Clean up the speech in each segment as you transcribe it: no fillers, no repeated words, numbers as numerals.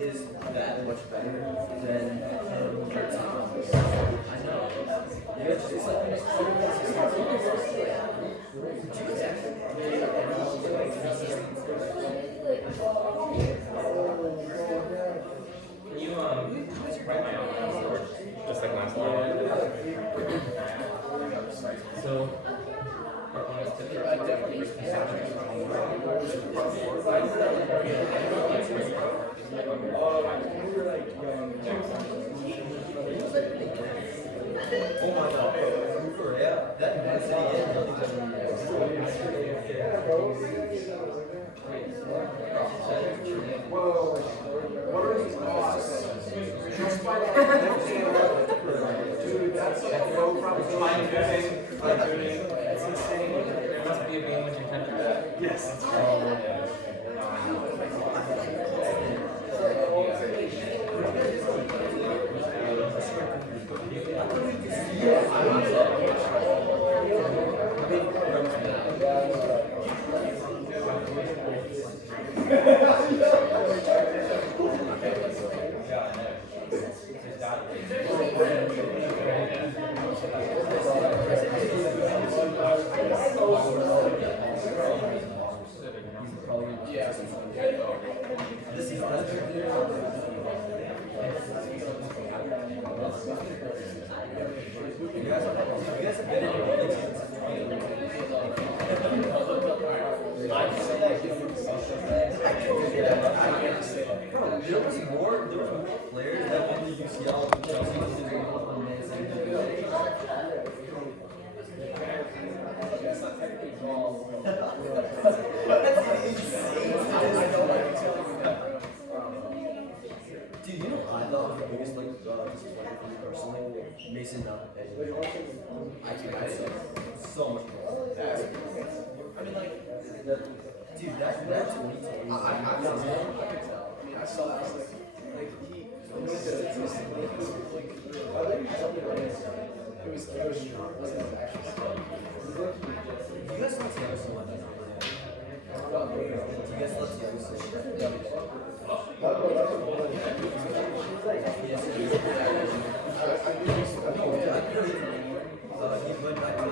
Is that much better than I know. It's Can you write my own just like last one? So oh my god. Yeah, that Dude, that's no problem. it's insane. There must be a game which intended that. Yes. There was more players that went to UCL and Chelsea Dude, you know, I thought the biggest disappointment for me personally, Mason Mount and I think so much more. I mean, dude, that 2020. I could tell. I mean, I saw that. I was like he. It was you guys saw Thiago Silva? You guys saw Thiago Silva? He went back to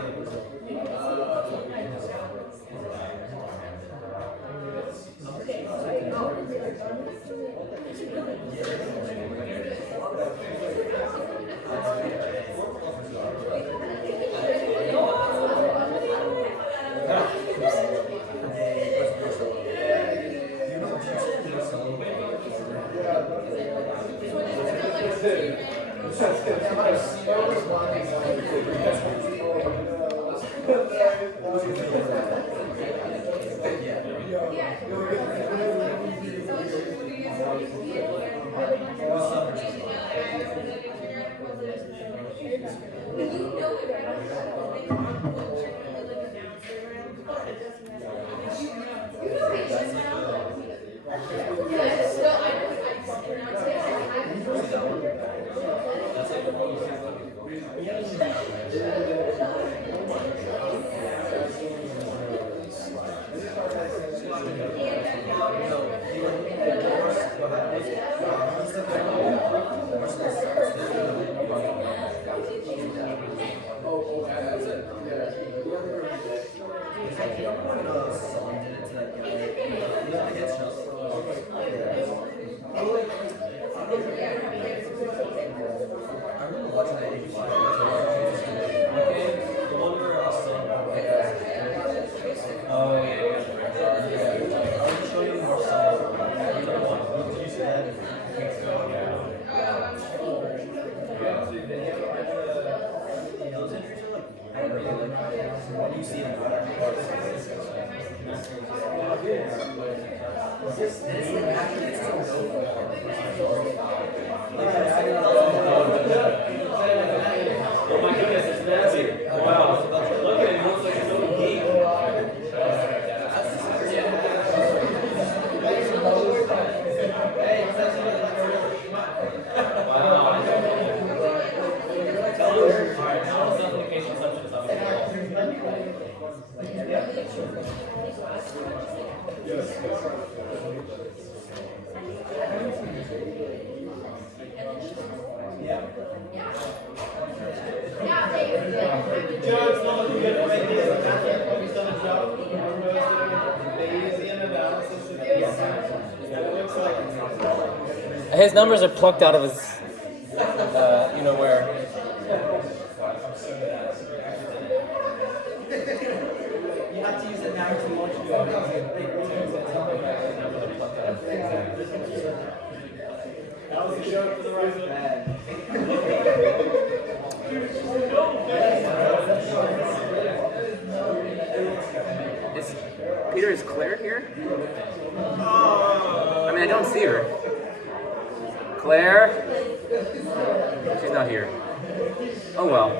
His numbers are plucked out of his, you know where. You have to use it now to launch That was a joke for the rest of Peter, is Claire here? I mean, I don't see her. Claire? She's not here. Oh well.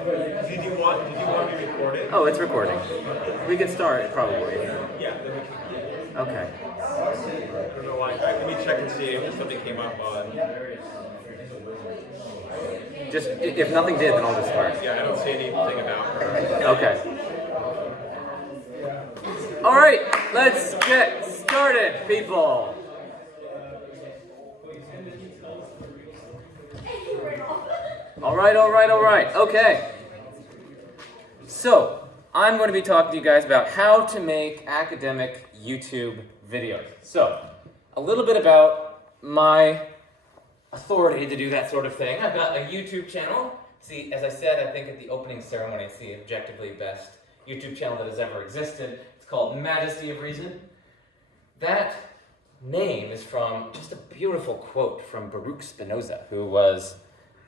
Did you want me to record it? Oh, it's recording. We could start, probably. Yeah, then we can. Okay. I don't know why. Let me check and see if something came up on. Just, if nothing did, then I'll just start. Yeah, I don't see anything about her. Okay. Alright, let's get started, people. Alright. Okay. So, I'm going to be talking to you guys about how to make academic YouTube videos. So, a little bit about my authority to do that sort of thing. I've got a YouTube channel. See, as I said, I think at the opening ceremony, it's the objectively best YouTube channel that has ever existed. It's called Majesty of Reason. That name is from just a beautiful quote from Baruch Spinoza, who was,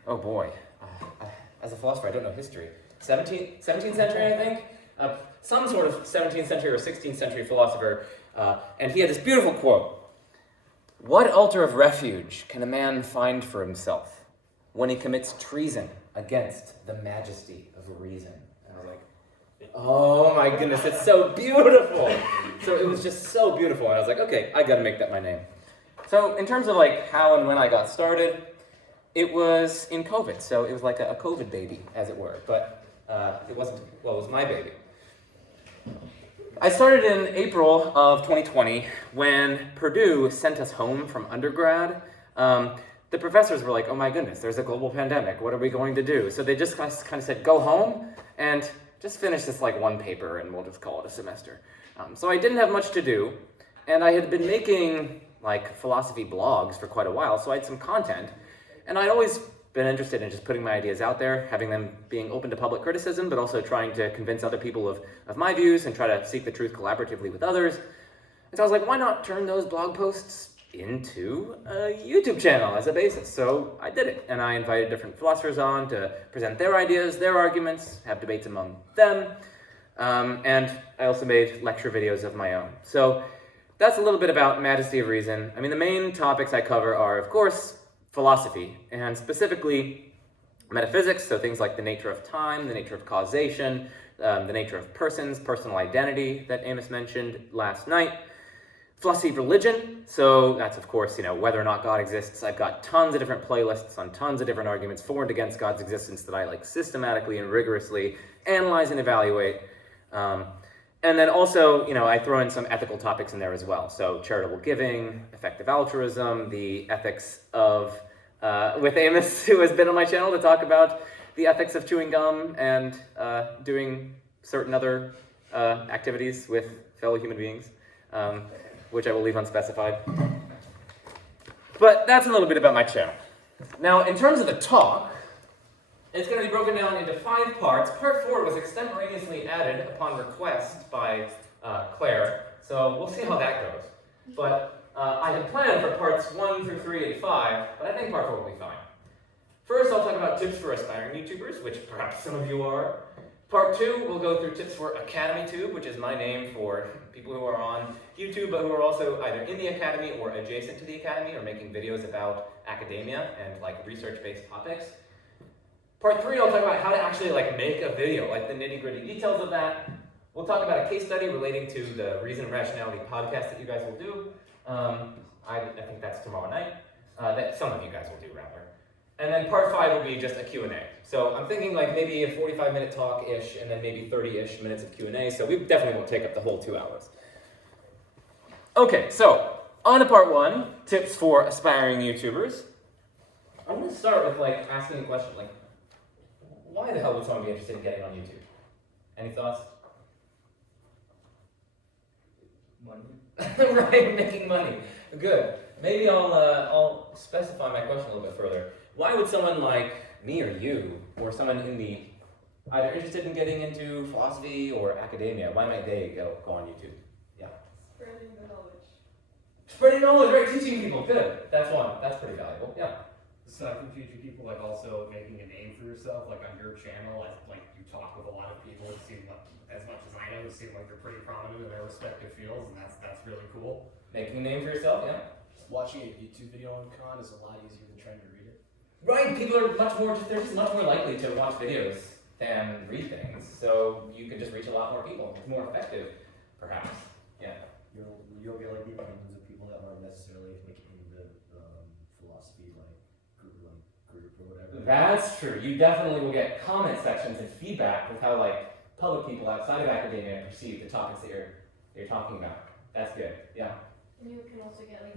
oh boy, as a philosopher, I don't know history. 17th century, I think? Some sort of 17th century or 16th century philosopher. And he had this beautiful quote. What altar of refuge can a man find for himself when he commits treason against the majesty of reason? And I was like, oh my goodness, it's so beautiful. So it was just so beautiful. And I was like, okay, I gotta make that my name. So in terms of like how and when I got started, it was in COVID. So it was like a COVID baby, as it were. But it wasn't, well, it was my baby. I started in April of 2020 when Purdue sent us home from undergrad. The professors were like, oh my goodness, there's a global pandemic. What are we going to do? So they just kind of said, go home and just finish this like one paper and we'll just call it a semester. So I didn't have much to do, and I had been making like philosophy blogs for quite a while, so I had some content. And I'd always been interested in just putting my ideas out there, having them being open to public criticism, but also trying to convince other people of my views and try to seek the truth collaboratively with others. And so I was like, why not turn those blog posts into a YouTube channel as a basis? So I did it, and I invited different philosophers on to present their ideas, their arguments, have debates among them, and I also made lecture videos of my own. So that's a little bit about Majesty of Reason. I mean, the main topics I cover are, of course, philosophy, and specifically metaphysics, so things like the nature of time, the nature of causation, the nature of persons, personal identity that Amos mentioned last night. Philosophy of religion, so that's of course, whether or not God exists. I've got tons of different playlists on tons of different arguments for and against God's existence that I like systematically and rigorously analyze and evaluate. And then also, I throw in some ethical topics in there as well. So charitable giving, effective altruism, the ethics of, with Amos, who has been on my channel to talk about the ethics of chewing gum and doing certain other activities with fellow human beings, which I will leave unspecified. But that's a little bit about my channel. Now, in terms of the talk, it's going to be broken down into 5 parts. Part 4 was extemporaneously added upon request by Claire, so we'll see how that goes. But I had planned for parts 1 through 3 and 5, but I think part 4 will be fine. First, I'll talk about tips for aspiring YouTubers, which perhaps some of you are. Part 2, we'll go through tips for AcademyTube, which is my name for people who are on YouTube, but who are also either in the Academy or adjacent to the Academy, or making videos about academia and like research-based topics. Part 3, I'll talk about how to actually make a video, like the nitty-gritty details of that. We'll talk about a case study relating to the Reason and Rationality podcast that you guys will do. I think that's tomorrow night. That some of you guys will do, rather. And then part 5 will be just a Q&A. So I'm thinking maybe a 45-minute talk-ish, and then maybe 30-ish minutes of Q&A. So we definitely won't take up the whole 2 hours. Okay, so on to part one, tips for aspiring YouTubers. I'm gonna start with like asking a question, like, why the hell would someone be interested in getting on YouTube? Any thoughts? Money. Right, making money. Good. Maybe I'll specify my question a little bit further. Why would someone like me or you, or someone in the either interested in getting into philosophy or academia, why might they go on YouTube? Yeah. Spreading the knowledge. Spreading knowledge, right? Teaching people. Good. That's one. That's pretty valuable. Yeah. Aside from teaching people, like also making a name for yourself, like on your channel, like you talk with a lot of people who seem like, as much as I know, who seem like they're pretty prominent in their respective fields, and that's really cool. Making a name for yourself. Yeah. Watching a YouTube video on Khan is a lot easier than trying to read it. Right. People are they're just much more likely to watch videos than read things. So you could just reach a lot more people. It's more effective, perhaps. Yeah. You'll get like the opinions of people that aren't necessarily like in the philosophy group or whatever. That's true. You definitely will get comment sections and feedback with how like public people outside of academia perceive the topics that you're talking about. That's good. Yeah. And you can also get like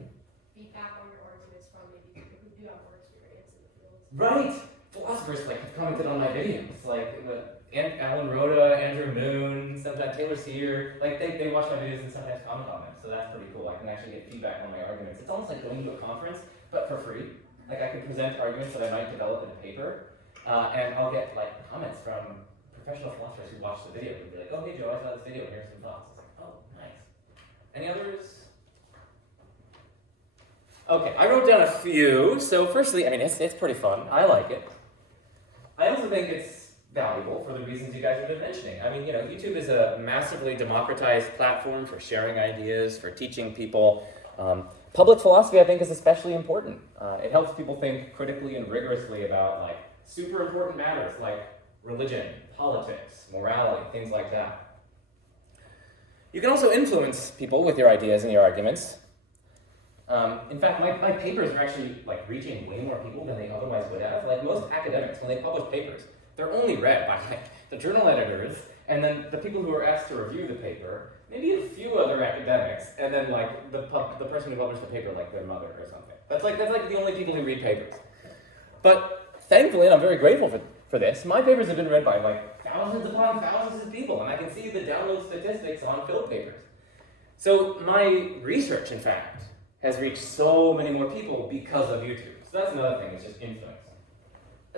feedback on your arguments from maybe people who do have more experience in the field. Right. Philosophers like have commented on my videos, like Alan Rhoda, Andrew Moon, sometimes Taylor Sear. Like they watch my videos and sometimes comment on them. So that's pretty cool. I can actually get feedback on my arguments. It's almost like going to a conference, but for free. Like I can present arguments that I might develop in a paper, and I'll get like comments from professional philosophers who watch the video and be like, "Oh, hey Joe, I saw this video. And here's some thoughts." It's like, "Oh, nice." Any others? Okay, I wrote down a few. So firstly, I mean, it's pretty fun. I like it. I also think it's valuable for the reasons you guys have been mentioning. I mean, YouTube is a massively democratized platform for sharing ideas, for teaching people. Public philosophy, I think, is especially important. It helps people think critically and rigorously about like super important matters like religion, politics, morality, things like that. You can also influence people with your ideas and your arguments. In fact, my papers are actually like reaching way more people than they otherwise would have. Like most academics, when they publish papers, they're only read by like the journal editors and then the people who are asked to review the paper, maybe a few other academics, and then like the person who published the paper, like their mother or something. That's like the only people who read papers. But thankfully, and I'm very grateful for this, my papers have been read by like thousands upon thousands of people, and I can see the download statistics on Phil papers. So my research, in fact, has reached so many more people because of YouTube. So that's another thing, it's just influence.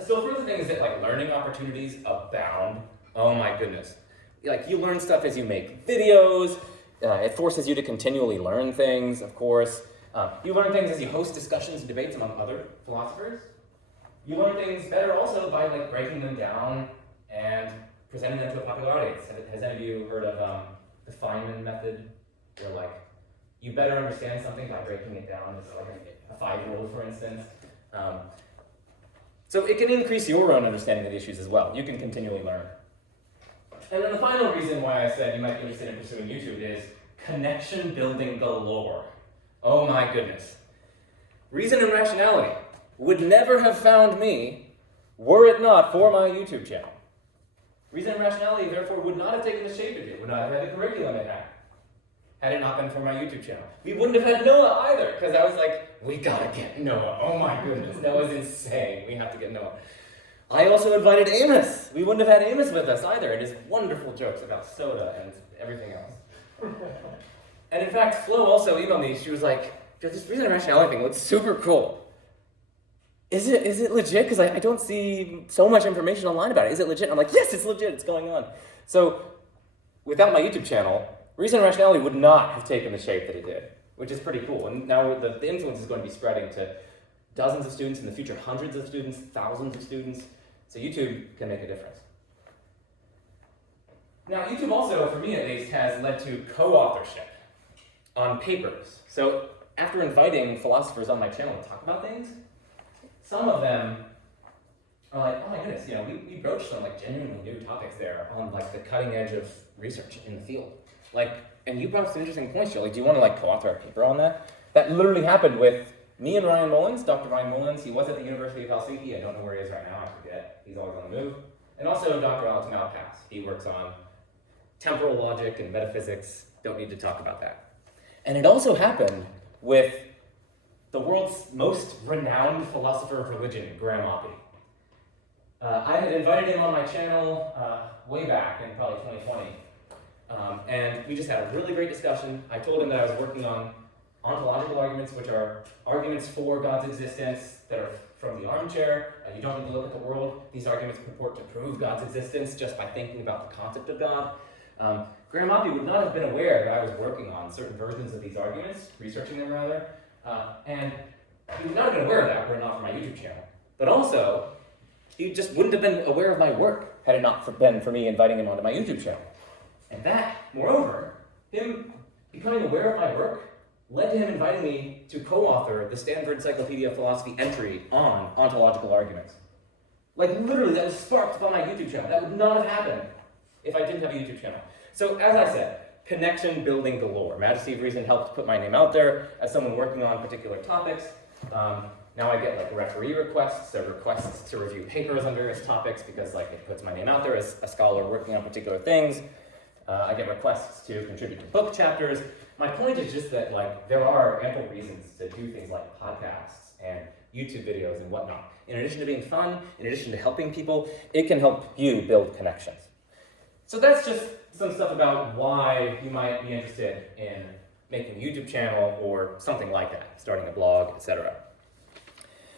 So further thing is that like learning opportunities abound. Oh my goodness. Like you learn stuff as you make videos, it forces you to continually learn things, of course. You learn things as you host discussions and debates among other philosophers. You learn things better also by like breaking them down and presenting them to a popular audience. Has any of you heard of the Feynman method? Where like you better understand something by breaking it down. It's like a 5-year-old, for instance. So it can increase your own understanding of the issues as well. You can continually learn. And then the final reason why I said you might be interested in pursuing YouTube is connection building galore. Oh my goodness. Reason and Rationality would never have found me were it not for my YouTube channel. Reason and Rationality, therefore, would not have taken the shape it did, would not have had the curriculum it had it not been for my YouTube channel. We wouldn't have had Noah either, because I was like, we gotta get Noah. Oh my goodness, Noah's insane. We have to get Noah. I also invited Amos. We wouldn't have had Amos with us either, and his wonderful jokes about soda and everything else. And in fact, Flo also emailed me. She was like, this Reason and Rationality thing looks super cool. Is it legit? Because I don't see so much information online about it. Is it legit? I'm like, yes, it's legit. It's going on. So without my YouTube channel, Reason and Rationality would not have taken the shape that it did, which is pretty cool. And now the influence is going to be spreading to dozens of students, in the future hundreds of students, thousands of students. So YouTube can make a difference. Now YouTube also, for me at least, has led to co-authorship on papers. So after inviting philosophers on my channel to talk about things, some of them are like, oh my goodness, we broached some like genuinely new topics there on like the cutting edge of research in the field. Like, and you brought some interesting points, Joe. Like, do you want to like co-author a paper on that? That literally happened with me and Ryan Mullins, Dr. Ryan Mullins. He was at the University of Helsinki. I don't know where he is right now. I forget. He's always on the move. And also Dr. Alex Malpass. He works on temporal logic and metaphysics. Don't need to talk about that. And it also happened with the world's most renowned philosopher of religion, Graham Oppy. I had invited him on my channel way back in probably 2020, and we just had a really great discussion. I told him that I was working on ontological arguments, which are arguments for God's existence that are from the armchair. You don't need to look at the world. These arguments purport to prove God's existence just by thinking about the concept of God. Graham Oppy would not have been aware that I was working on certain versions of these arguments, researching them rather, and he would not have been aware of that were it not for my YouTube channel. But also, he just wouldn't have been aware of my work had it not been for me inviting him onto my YouTube channel. And that, moreover, him becoming aware of my work led to him inviting me to co-author the Stanford Encyclopedia of Philosophy entry on ontological arguments. Like literally, that was sparked by my YouTube channel. That would not have happened if I didn't have a YouTube channel. So as I said, connection building galore. Majesty of Reason helped put my name out there as someone working on particular topics. Now I get like referee requests or requests to review papers on various topics because like it puts my name out there as a scholar working on particular things. I get requests to contribute to book chapters. My point is just that like there are ample reasons to do things like podcasts and YouTube videos and whatnot. In addition to being fun, in addition to helping people, it can help you build connections. So that's just some stuff about why you might be interested in making a YouTube channel or something like that, starting a blog, etc.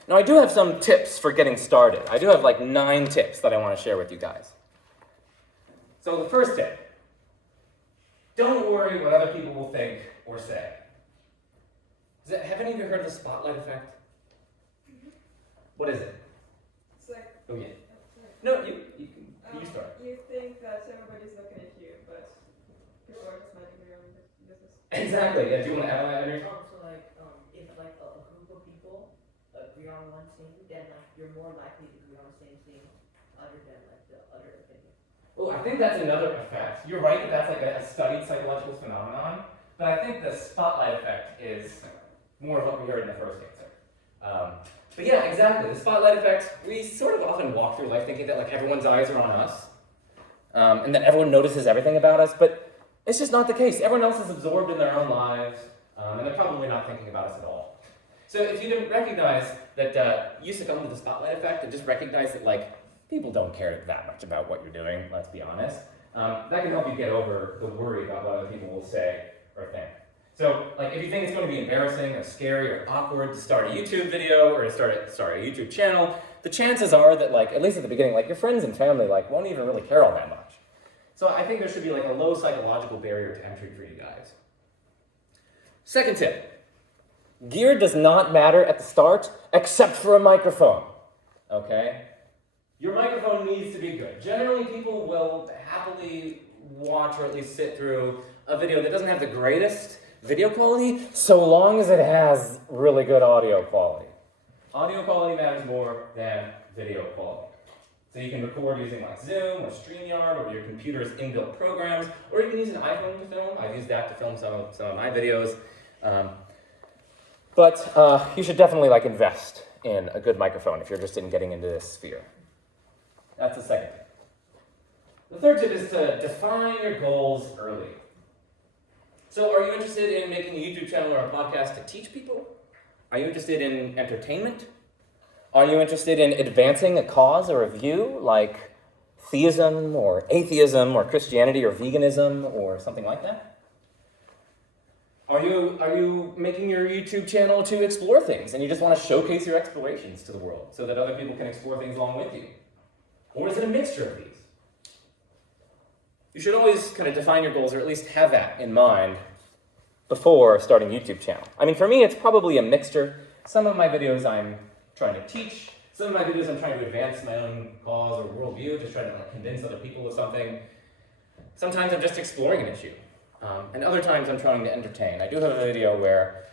Now I do have some tips for getting started. I do have like 9 tips that I want to share with you guys. So the first tip, don't worry what other people will think or say. Have any of you heard of the spotlight effect? What is it? It's like, Oh yeah. No, you start. you think that everybody's looking at you, but people are just minding their own business. Exactly. Yeah, do you want to add on that, Henry? So like, if like a group of people agree on one thing, then like you're more likely to agree on the same thing other than like the other opinion. Oh, I think that's another effect. You're right that that's like a studied psychological phenomenon, but I think the spotlight effect is more of what we heard in the first answer. But yeah, exactly. The spotlight effect, we sort of often walk through life thinking that like everyone's eyes are on us, and that everyone notices everything about us, but it's just not the case. Everyone else is absorbed in their own lives, and they're probably not thinking about us at all. So if you didn't recognize that you succumb to the spotlight effect and just recognize that like people don't care that much about what you're doing, let's be honest, that can help you get over the worry about what other people will say or think. So, like, if you think it's going to be embarrassing or scary or awkward to start a YouTube video or to start a YouTube channel, the chances are that, like, at least at the beginning, like, your friends and family, like, won't even really care all that much. So I think there should be, like, a low psychological barrier to entry for you guys. Second tip. Gear does not matter at the start, except for a microphone, okay? Your microphone needs to be good. Generally, people will happily watch or at least sit through a video that doesn't have the greatest video quality, so long as it has really good audio quality. Audio quality matters more than video quality. So you can record using like Zoom or StreamYard or your computer's inbuilt programs, or you can use an iPhone to film. I've used that to film some of my videos. But you should definitely like invest in a good microphone if you're interested in getting into this sphere. That's the second tip. The third tip is to define your goals early. So are you interested in making a YouTube channel or a podcast to teach people? Are you interested in entertainment? Are you interested in advancing a cause or a view like theism or atheism or Christianity or veganism or something like that? Are you making your YouTube channel to explore things and you just want to showcase your explorations to the world so that other people can explore things along with you? Or is it a mixture of these? You should always kind of define your goals, or at least have that in mind before starting a YouTube channel. I mean, for me, it's probably a mixture. Some of my videos I'm trying to teach. Some of my videos I'm trying to advance my own cause or worldview, just trying to like, convince other people of something. Sometimes I'm just exploring an issue. And other times I'm trying to entertain. I do have a video where,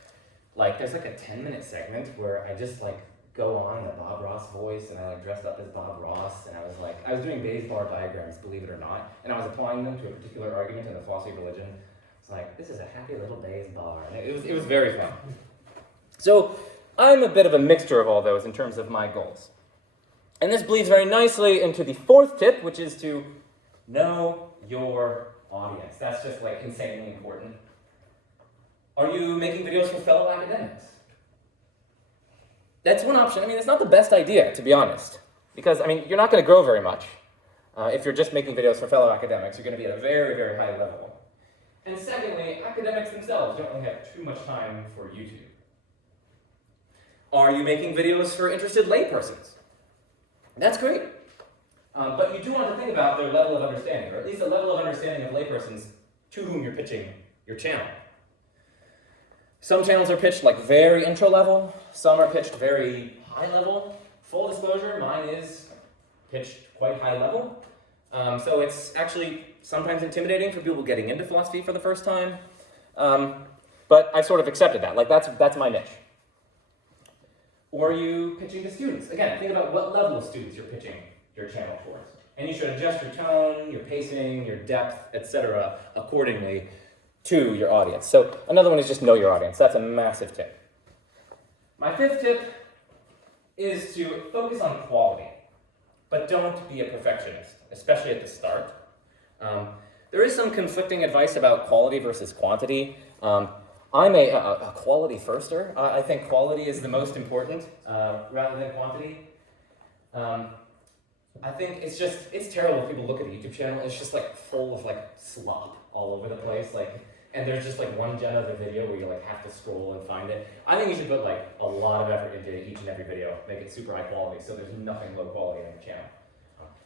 like, there's like a 10-minute segment where I just like go on in a Bob Ross voice, and I like dressed up as Bob Ross, and I was doing Bayes bar diagrams, believe it or not, and I was applying them to a particular argument in the philosophy of religion. It's like, this is a happy little Bayes bar. And it was very fun. So I'm a bit of a mixture of all those in terms of my goals. And this bleeds very nicely into the fourth tip, which is to know your audience. That's just like insanely important. Are you making videos for fellow academics? That's one option. I mean, it's not the best idea, to be honest, because, I mean, you're not going to grow very much. If you're just making videos for fellow academics, you're going to be at a very, very high level. And secondly, academics themselves don't really have too much time for YouTube. Are you making videos for interested laypersons? That's great. But you do want to think about their level of understanding, or at least the level of understanding of laypersons to whom you're pitching your channel. Some channels are pitched like very intro level, some are pitched very high level. Full disclosure, mine is pitched quite high level. So it's actually sometimes intimidating for people getting into philosophy for the first time. But I've sort of accepted that, like that's my niche. Or are you pitching to students? Again, think about what level of students you're pitching your channel towards. And you should adjust your tone, your pacing, your depth, etc. accordingly to your audience. So another one is just know your audience. That's a massive tip. My fifth tip is to focus on quality, but don't be a perfectionist, especially at the start. There is some conflicting advice about quality versus quantity. I'm a quality firster. I think quality is the most important rather than quantity. I think it's terrible if people look at a YouTube channel, it's just like full of like slop all over the place, like, and there's just like one gen of the video where you like have to scroll and find it. I think you should put like a lot of effort into each and every video, make it super high quality so there's nothing low quality on your channel.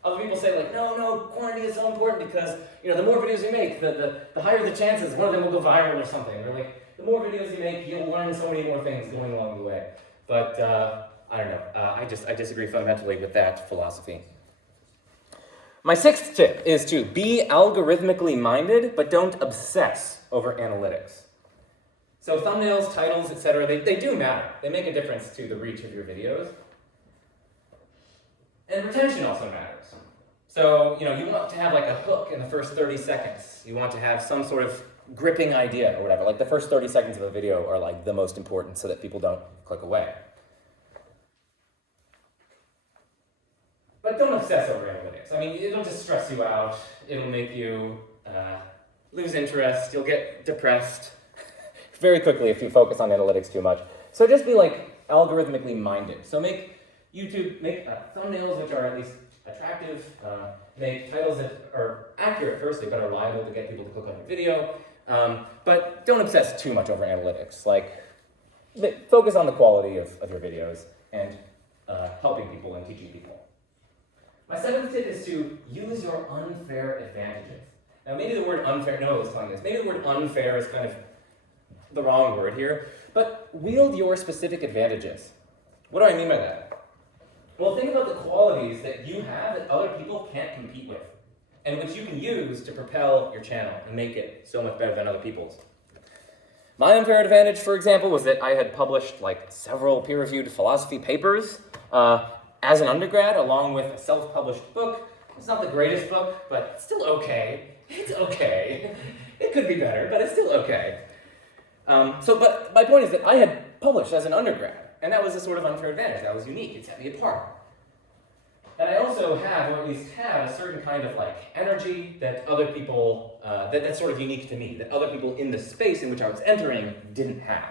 Other people say like, no, quantity is so important because, you know, the more videos you make, the higher the chances one of them will go viral or something. Or like, the more videos you make, you'll learn so many more things going along the way. But I don't know, I disagree fundamentally with that philosophy. My sixth tip is to be algorithmically minded, but don't obsess over analytics. So thumbnails, titles, etc., they do matter. They make a difference to the reach of your videos. And retention also matters. So, you know, you want to have like a hook in the first 30 seconds. You want to have some sort of gripping idea or whatever. Like the first 30 seconds of a video are like the most important so that people don't click away. But don't obsess over analytics. I mean, it'll just stress you out. It'll make you lose interest. You'll get depressed very quickly if you focus on analytics too much. So just be like algorithmically minded. So make thumbnails which are at least attractive, make titles that are accurate firstly, but are liable to get people to click on your video. But don't obsess too much over analytics. Like, focus on the quality of your videos and helping people and teaching people. My seventh tip is to use your unfair advantages. Now, maybe the word unfair, no one was telling this, maybe the word unfair is kind of the wrong word here, but wield your specific advantages. What do I mean by that? Well, think about the qualities that you have that other people can't compete with, and which you can use to propel your channel and make it so much better than other people's. My unfair advantage, for example, was that I had published like several peer-reviewed philosophy papers as an undergrad, along with a self-published book. It's not the greatest book, but it's still okay. It's okay. It could be better, but it's still okay. But my point is that I had published as an undergrad, and that was a sort of unfair advantage. That was unique. It set me apart. And I also have, or at least had, a certain kind of like energy that other people, that's sort of unique to me, that other people in the space in which I was entering didn't have.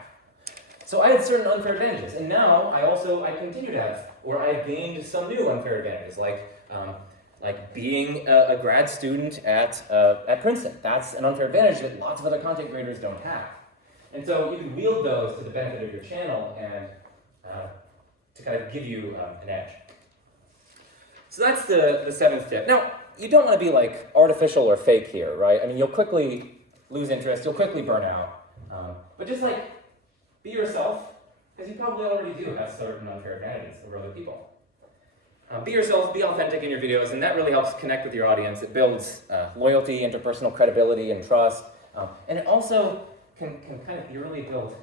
So I had certain unfair advantages, and now I continue to have, or I've gained some new unfair advantages, like being a grad student at Princeton. That's an unfair advantage that lots of other content creators don't have. And so you can wield those to the benefit of your channel and to kind of give you an edge. So that's the seventh tip. Now, you don't want to be like artificial or fake here, right? I mean, you'll quickly lose interest, you'll quickly burn out. But just like, be yourself, because you probably already do have certain unfair advantages over other people. Be yourself, be authentic in your videos, and that really helps connect with your audience. It builds loyalty, interpersonal credibility, and trust. And it also can kind of eerily build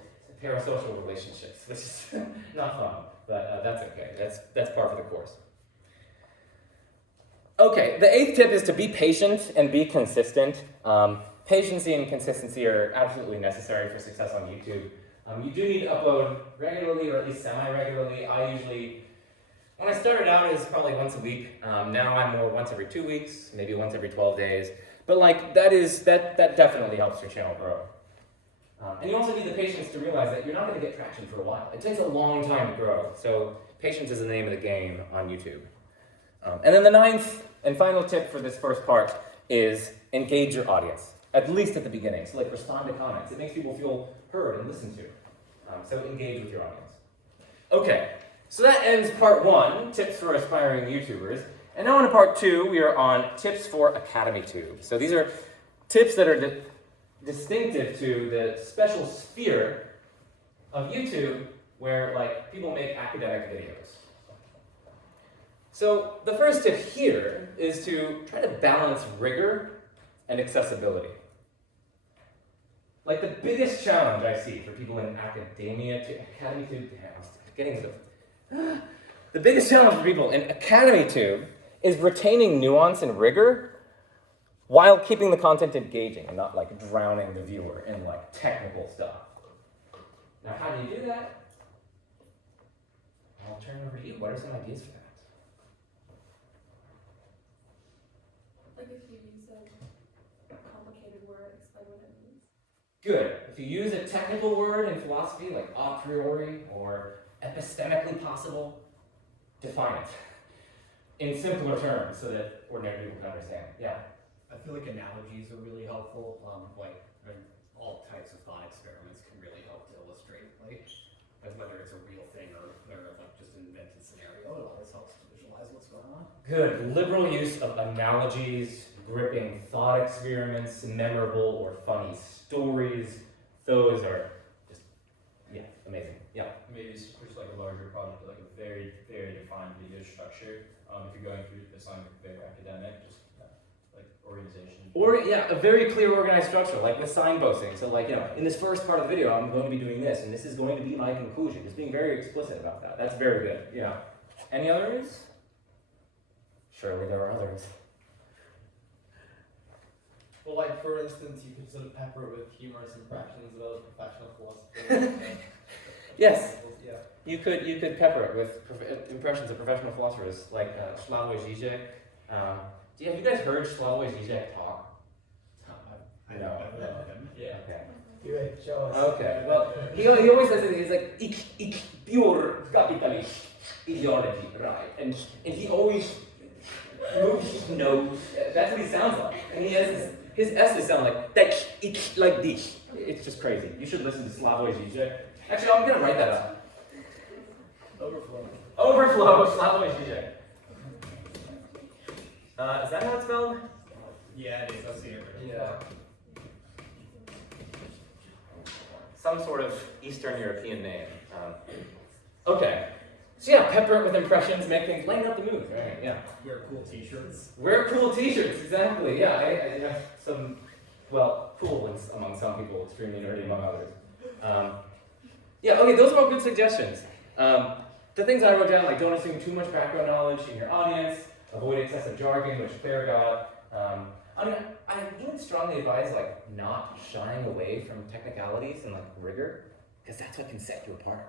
parasocial relationships, which is not fun, but that's okay. That's par for the course. Okay, the eighth tip is to be patient and be consistent. Patience and consistency are absolutely necessary for success on YouTube. You do need to upload regularly, or at least semi-regularly. When I started out, it was probably once a week. Now I'm more once every 2 weeks, maybe once every 12 days. But like that definitely helps your channel grow. And you also need the patience to realize that you're not going to get traction for a while. It takes a long time to grow. So patience is the name of the game on YouTube. And then the ninth and final tip for this first part is engage your audience, at least at the beginning. So like respond to comments. It makes people feel heard and listened to. So engage with your audience. Okay, so that ends part 1, tips for aspiring YouTubers. And now on to part 2, we are on tips for AcademyTube. So these are tips that are distinctive to the special sphere of YouTube where like people make academic videos. So the first tip here is to try to balance rigor and accessibility. Like the biggest challenge I see for people in academia to AcademyTube, the biggest challenge for people in AcademyTube is retaining nuance and rigor while keeping the content engaging and not like drowning the viewer in like technical stuff. Now, how do you do that? I'll turn it over to you. What are some ideas for that? Like if you use a complicated word, explain what it means. Good. If you use a technical word in philosophy like a priori or epistemically possible, define it in simpler terms so that ordinary people can understand. Yeah. I feel like analogies are really helpful. All types of thought experiments can really help to illustrate, like whether it's a real thing or like just an invented scenario. It always helps to visualize what's going on. Good. Liberal use of analogies, gripping thought experiments, memorable or funny stories. Those are just, yeah, amazing. Yeah. Maybe it's just like a larger project, like a very, very defined video structure. If you're going through something very academic, just like organization. Or, yeah, a very clear organized structure, like with signposting. So, like, you know, in this first part of the video, I'm going to be doing this, and this is going to be my conclusion. Just being very explicit about that. That's very good. Yeah. Any others? Surely there are others. Well, like for instance, you could sort of pepper it with humorous impressions about professional philosophers. Yes. Yeah. You could pepper it with impressions of professional philosophers like Slavoj Žižek. Have you guys heard Slavoj Žižek talk? I've heard of him. Yeah. Okay. Do it. Show us. Okay. Well, he always says it. He's like ich pure capitalist ideology, right? And he always moves his nose. That's what he sounds like. And he has his S's sound like that. It's like this. It's just crazy. You should listen to Slavoj Žižek. Actually, I'm gonna write that up. Overflow, Slavoj Žižek. Is that how it's spelled? Yeah, it is. I see it. Yeah. Some sort of Eastern European name. Okay. So yeah, pepper it with impressions, make things, lighten up the mood, right? Yeah. Wear cool t-shirts. Wear cool t-shirts, exactly. Yeah, I have some, well, cool ones among some people, extremely nerdy among others. Yeah, okay, those are all good suggestions. The things I wrote down, like don't assume too much background knowledge in your audience, avoid excessive jargon, which Claire got. I mean, I would strongly advise like not shying away from technicalities and like rigor, because that's what can set you apart.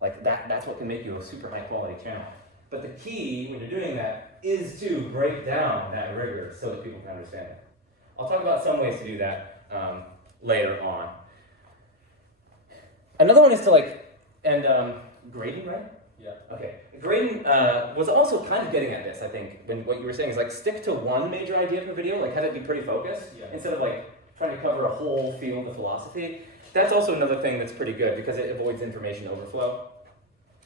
Like that's what can make you a super high quality channel. But the key when you're doing that is to break down that rigor so that people can understand it. I'll talk about some ways to do that later on. Another one is to like, and Graydon, right? Yeah. Okay. Graydon was also kind of getting at this, I think, when what you were saying is like stick to one major idea from the video, like have it be pretty focused, instead of like trying to cover a whole field of philosophy. That's also another thing that's pretty good because it avoids information overflow.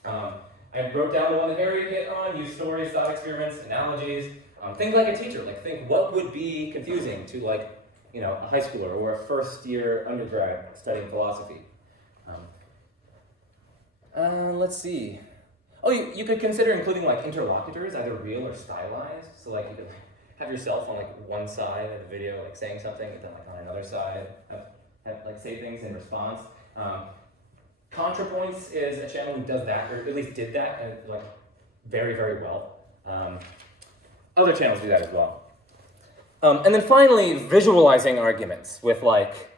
I wrote down the one that Harry hit on, use stories, thought experiments, analogies. Think like a teacher, like think what would be confusing to like, you know, a high schooler or a first year undergrad studying philosophy. Let's see. Oh, you could consider including like interlocutors, either real or stylized. So like you could have yourself on like one side of the video, like saying something, and then like on another side, have like say things in response. ContraPoints is a channel who does that, or at least did that, and like very, very well. Other channels do that as well. And then finally, visualizing arguments with like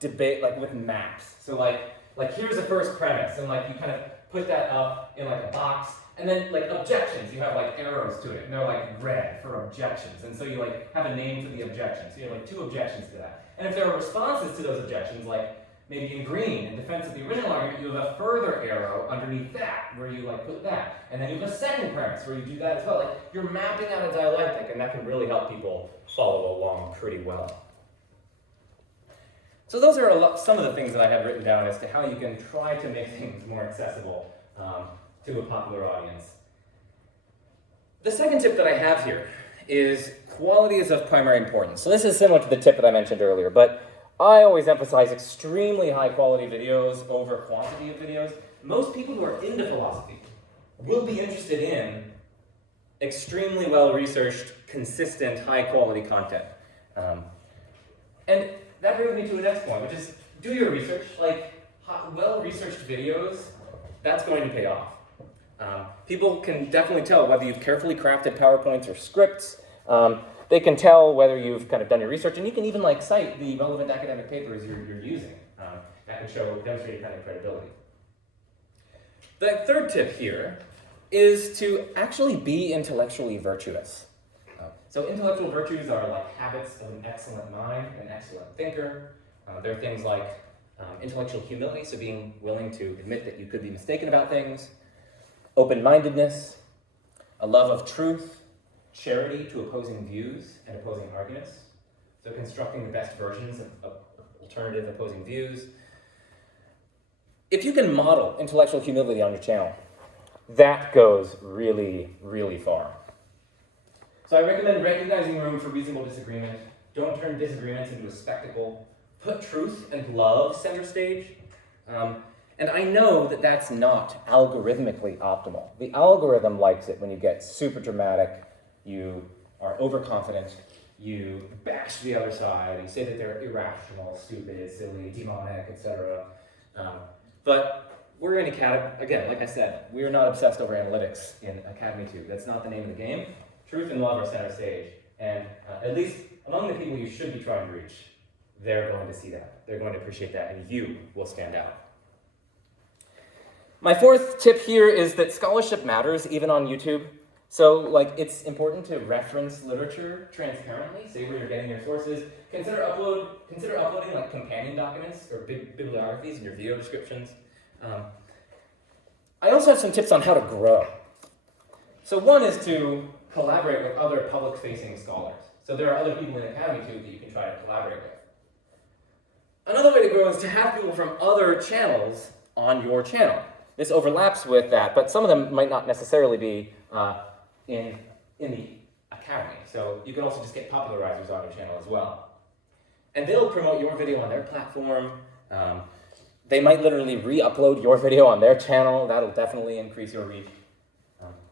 debate, like with maps. So like here's the first premise, and like you kind of put that up in like a box, and then like objections, you have like arrows to it, and they're like red for objections, and so you like have a name for the objections. So you have like 2 objections to that. And if there are responses to those objections, like maybe in green, in defense of the original argument, you have a further arrow underneath that, where you like put that. And then you have a second premise where you do that as well. Like, you're mapping out a dialectic, and that can really help people follow along pretty well. So those are some of the things that I have written down as to how you can try to make things more accessible to a popular audience. The second tip that I have here is quality is of primary importance. So this is similar to the tip that I mentioned earlier, but I always emphasize extremely high quality videos over quantity of videos. Most people who are into philosophy will be interested in extremely well-researched, consistent, high-quality content. And that brings me to the next point, which is do your research. Like, well-researched videos, that's going to pay off. People can definitely tell whether you've carefully crafted PowerPoints or scripts. They can tell whether you've kind of done your research, and you can even like cite the relevant academic papers you're using. That can demonstrate your kind of credibility. The third tip here is to actually be intellectually virtuous. So intellectual virtues are like habits of an excellent mind, an excellent thinker. They're things like intellectual humility, so being willing to admit that you could be mistaken about things, open-mindedness, a love of truth, charity to opposing views and opposing arguments, so constructing the best versions of alternative opposing views. If you can model intellectual humility on your channel, that goes really, really far. So I recommend recognizing room for reasonable disagreement. Don't turn disagreements into a spectacle. Put truth and love center stage. And I know that that's not algorithmically optimal. The algorithm likes it when you get super dramatic, you are overconfident, you bash the other side, you say that they're irrational, stupid, silly, demonic, etc. But we're in Academy, again, like I said, we are not obsessed over analytics in AcademyTube. That's not the name of the game. Truth and love are center stage. And at least among the people you should be trying to reach, they're going to see that. They're going to appreciate that, and you will stand out. My fourth tip here is that scholarship matters, even on YouTube. So, like, it's important to reference literature transparently, say where you're getting your sources. Consider uploading, like, companion documents or bibliographies in your video descriptions. I also have some tips on how to grow. So one is to collaborate with other public-facing scholars. So there are other people in AcademyTube that you can try to collaborate with. Another way to grow is to have people from other channels on your channel. This overlaps with that, but some of them might not necessarily be in the academy. So you can also just get popularizers on your channel as well. And they'll promote your video on their platform. They might literally re-upload your video on their channel. That'll definitely increase your reach.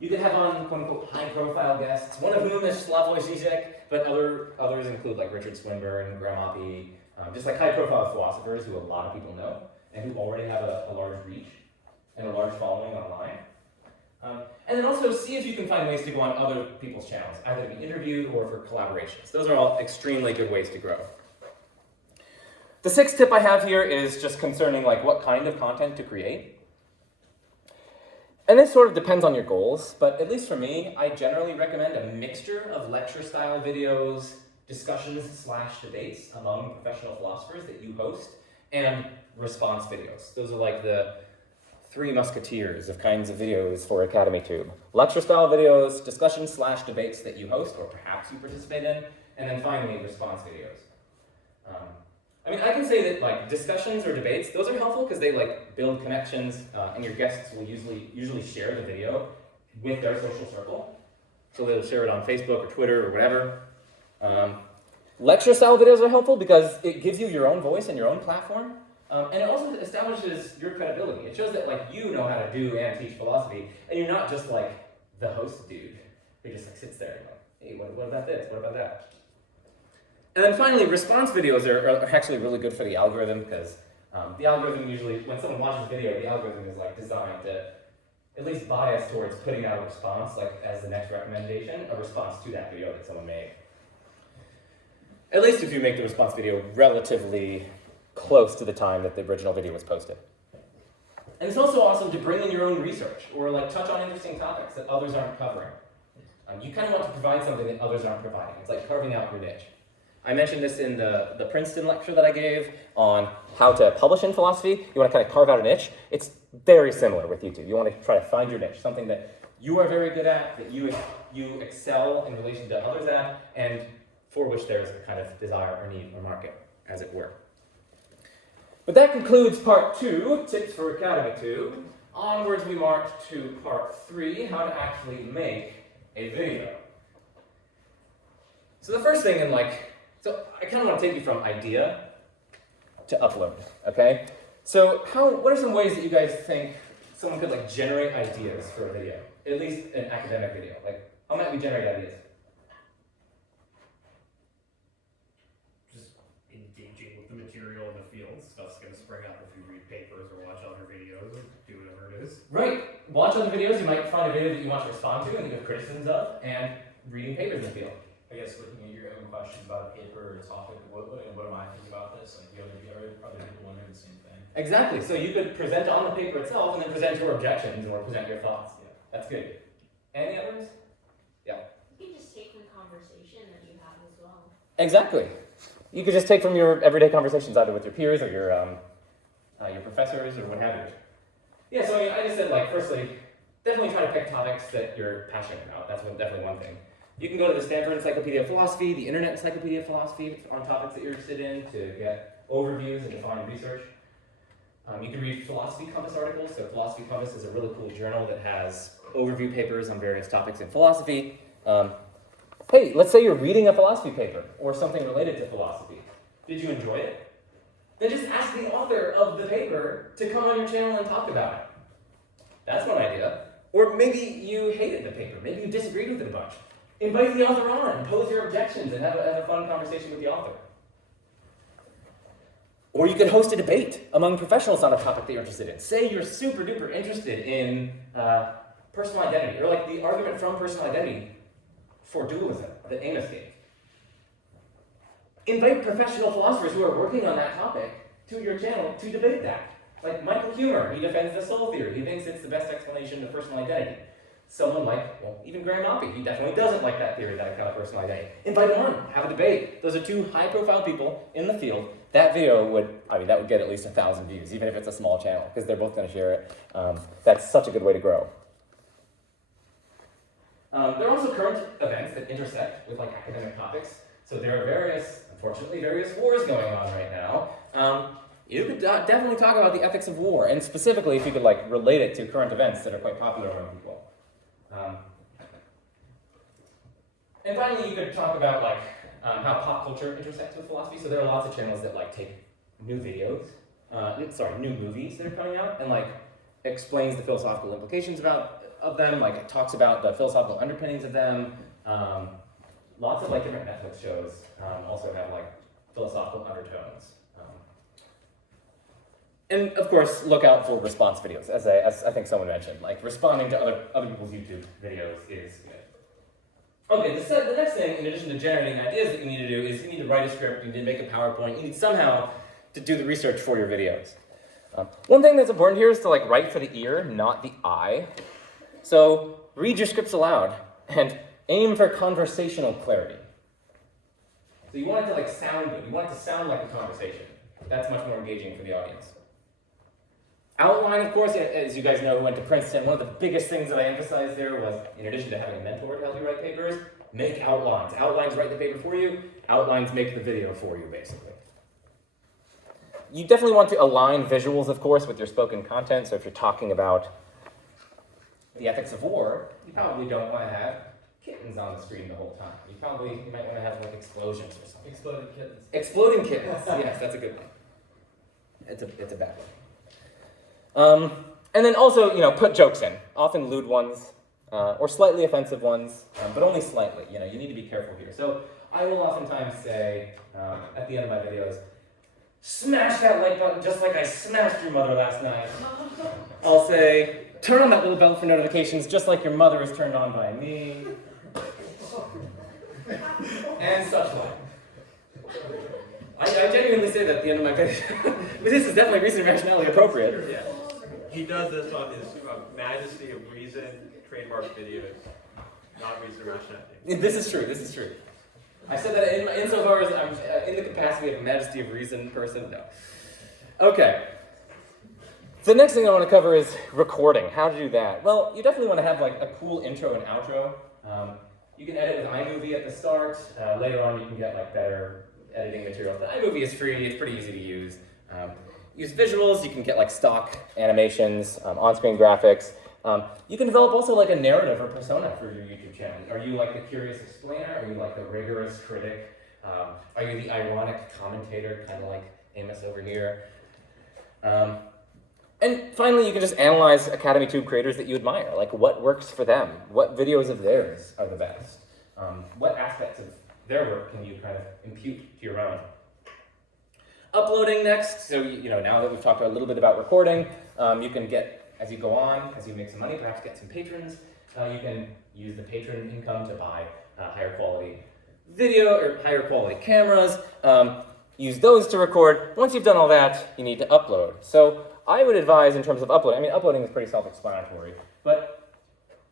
You could have on, quote-unquote, high-profile guests, one of whom is Slavoj Žižek, but others include like Richard Swinburne, Graham Oppy, just like high-profile philosophers who a lot of people know and who already have a large reach and a large following online. And then also see if you can find ways to go on other people's channels, either to be interviewed or for collaborations. Those are all extremely good ways to grow. The sixth tip I have here is just concerning like what kind of content to create. And this sort of depends on your goals, but at least for me, I generally recommend a mixture of lecture-style videos, discussions/debates among professional philosophers that you host, and response videos. Those are like the three musketeers of kinds of videos for AcademyTube. Lecture-style videos, discussions/debates that you host, or perhaps you participate in, and then finally, response videos. I mean, I can say that like discussions or debates, those are helpful because they like build connections, and your guests will usually share the video with their social circle. So they'll share it on Facebook or Twitter or whatever. Lecture-style videos are helpful because it gives you your own voice and your own platform, and it also establishes your credibility. It shows that like you know how to do and teach philosophy, and you're not just like the host dude who just like sits there and like, hey, what about this? What about that? And then finally, response videos are actually really good for the algorithm because the algorithm usually, when someone watches a video, the algorithm is like designed to at least bias towards putting out a response, like as the next recommendation, a response to that video that someone made. At least if you make the response video relatively close to the time that the original video was posted. And it's also awesome to bring in your own research or like touch on interesting topics that others aren't covering. You kind of want to provide something that others aren't providing. It's like carving out your niche. I mentioned this in the Princeton lecture that I gave on how to publish in philosophy. You want to kind of carve out a niche. It's very similar with YouTube. You want to try to find your niche, something that you are very good at, that you excel in relation to others at, and for which there is a kind of desire or need or market, as it were. But that concludes part 2, tips for Academy 2. Onwards we march to part 3, how to actually make a video. So the first thing so I kind of want to take you from idea to upload, okay? So what are some ways that you guys think someone could generate ideas for a video? At least an academic video. How might we generate ideas? Just engaging with the material in the field. Stuff's going to spring up if you read papers or watch other videos or do whatever it is. Right. Watch other videos. You might find a video that you want to respond to and you have criticisms of, and reading papers in the field. I guess looking at your own questions about a paper or a topic, what am I thinking about this? The other people wondering the same thing. Exactly. So you could present on the paper itself and then present your objections or present your thoughts. Yeah. That's good. Any others? You can just take from conversation that you have as well. Exactly. You could just take from your everyday conversations, either with your peers or your professors or what have you. Yeah, so I just said, firstly, definitely try to pick topics that you're passionate about. That's definitely one thing. You can go to the Stanford Encyclopedia of Philosophy, the Internet Encyclopedia of Philosophy on topics that you're interested in to get overviews and define research. You can read Philosophy Compass articles. So Philosophy Compass is a really cool journal that has overview papers on various topics in philosophy. Hey, let's say you're reading a philosophy paper or something related to philosophy. Did you enjoy it? Then just ask the author of the paper to come on your channel and talk about it. That's one idea. Or maybe you hated the paper. Maybe you disagreed with it a bunch. Invite the author on, pose your objections, and have a fun conversation with the author. Or you could host a debate among professionals on a topic that you're interested in. Say you're super duper interested in personal identity, or the argument from personal identity for dualism that Amos gave. Invite professional philosophers who are working on that topic to your channel to debate that. Like Michael Huemer, he defends the soul theory. He thinks it's the best explanation of personal identity. Someone even Graham Oppie, he definitely doesn't like that theory, that kind of personal identity. Invite them on, have a debate. Those are two high-profile people in the field. That video would get at least 1,000 views, even if it's a small channel, because they're both going to share it. That's such a good way to grow. There are also current events that intersect with academic topics. So there are unfortunately, various wars going on right now. You could definitely talk about the ethics of war, and specifically if you could relate it to current events that are quite popular among people. And finally, you could talk about how pop culture intersects with philosophy. So there are lots of channels that take new videos, new movies that are coming out, and explains the philosophical implications of them. It talks about the philosophical underpinnings of them. Lots of different Netflix shows also have philosophical undertones. And of course, look out for response videos, as I think someone mentioned. Responding to other people's YouTube videos is good. Okay, the next thing, in addition to generating ideas that you need to do, is you need to write a script, you need to make a PowerPoint, you need somehow to do the research for your videos. One thing that's important here is to write for the ear, not the eye. So read your scripts aloud and aim for conversational clarity. So you want it to sound good. You want it to sound like a conversation. That's much more engaging for the audience. Outline, of course, as you guys know who went to Princeton, one of the biggest things that I emphasized there was, in addition to having a mentor to help you write papers, make outlines. Outlines write the paper for you, outlines make the video for you, basically. You definitely want to align visuals, of course, with your spoken content. So if you're talking about the ethics of war, you probably don't want to have kittens on the screen the whole time. You might want to have explosions or something. Exploding kittens. Exploding kittens. Yes, that's a good one. It's a bad one. And then also, put jokes in, often lewd ones, or slightly offensive ones, but only slightly. You need to be careful here. So I will oftentimes say, at the end of my videos, smash that like button just like I smashed your mother last night. I'll say, turn on that little bell for notifications just like your mother is turned on by me. And such like. I genuinely say that at the end of my video. This is definitely reason and rationality appropriate. Yeah. He does this on his Majesty of Reason trademark videos, not Reason and Rationality. This is true. I said that insofar as I'm in the capacity of a majesty of reason person. No. Okay. The next thing I want to cover is recording. How to do that? Well, you definitely want to have like a cool intro and outro. You can edit with iMovie at the start. Later on, you can get like better editing materials. But iMovie is free. It's pretty easy to use. Use visuals. You can get like stock animations, on-screen graphics. You can develop also like a narrative or persona for your YouTube channel. Are you like the curious explainer? Are you like the rigorous critic? Are you the ironic commentator, kind of like Amos over here? And finally, you can just analyze AcademyTube creators that you admire. Like what works for them? What videos of theirs are the best? What aspects of their work can you kind of impute to your own? Uploading next. So, now that we've talked a little bit about recording, you can get, as you go on, as you make some money, perhaps get some patrons. You can use the patron income to buy higher quality video or higher quality cameras. Use those to record. Once you've done all that, you need to upload. So I would advise in terms of uploading, uploading is pretty self-explanatory, but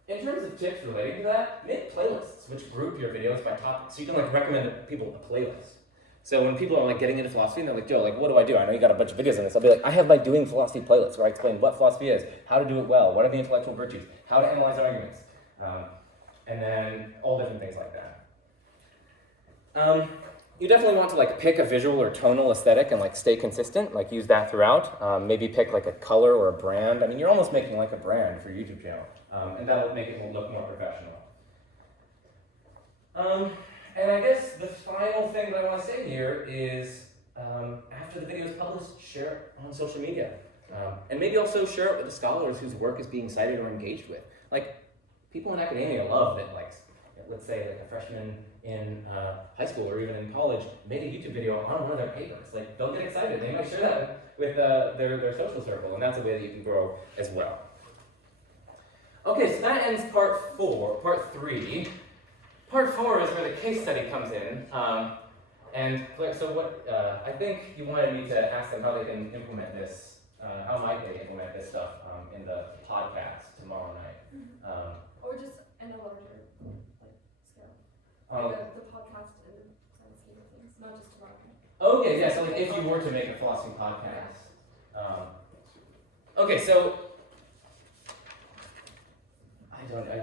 in terms of tips relating to that, make playlists which group your videos by topic. So you can recommend people a playlist. So when people are getting into philosophy and they're like, Joe, what do I do? I know you got a bunch of videos on this. I'll be like, I have my Doing Philosophy playlist where I explain what philosophy is, how to do it well, what are the intellectual virtues, how to analyze arguments, and then all different things like that. You definitely want to pick a visual or tonal aesthetic and stay consistent, use that throughout. Maybe pick a color or a brand. You're almost making a brand for your YouTube channel, and that'll make it look more professional. And I guess the final thing that I want to say here is, after the video is published, share it on social media. And maybe also share it with the scholars whose work is being cited or engaged with. People in academia love that, let's say a freshman in high school or even in college made a YouTube video on one of their papers. They'll get excited. They might share that with their social circle, and that's a way that you can grow as well. Okay, so that ends part 3. Part 4 is where the case study comes in. And so what, I think you wanted me to ask them how they can implement this, how might they implement this stuff in the podcast tomorrow night. Or just in a larger scale. The podcast and the grand scheme of things, not just tomorrow. Okay, yeah, so if you were to make a philosophy podcast. Okay, so I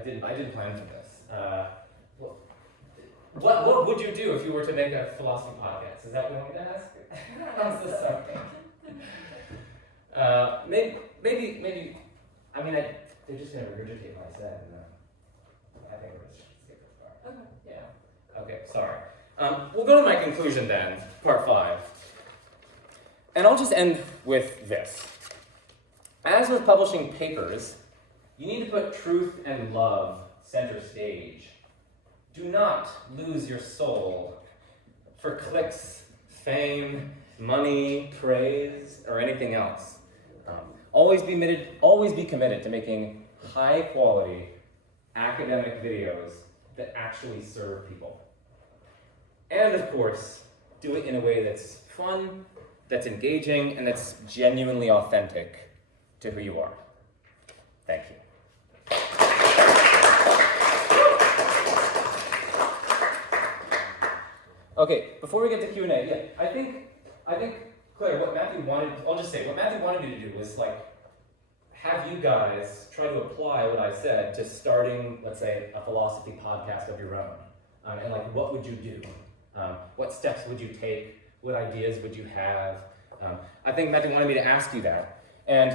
didn't plan for this. What would you do if you were to make a philosophy podcast? Is that what you want me to ask? How's this sounding? Maybe. They're just gonna regurgitate what I said. I think we're just skip this part. Okay. Yeah. Okay. Sorry. We'll go to my conclusion then, part 5, and I'll just end with this. As with publishing papers, you need to put truth and love center stage. Do not lose your soul for clicks, fame, money, praise, or anything else. Always be committed to making high-quality academic videos that actually serve people. And of course, do it in a way that's fun, that's engaging, and that's genuinely authentic to who you are. Thank you. Okay, before we get to Q&A, I think, Claire, what Matthew wanted you to do was have you guys try to apply what I said to starting, let's say, a philosophy podcast of your own. And what would you do? What steps would you take? What ideas would you have? I think Matthew wanted me to ask you that. And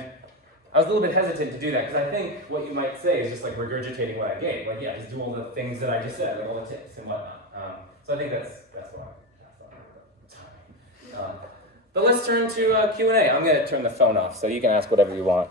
I was a little bit hesitant to do that because I think what you might say is just regurgitating what I gave. Just do all the things that I just said, all the tips and whatnot. So I think that's what I'm. But let's turn to Q&A. I'm going to turn the phone off so you can ask whatever you want.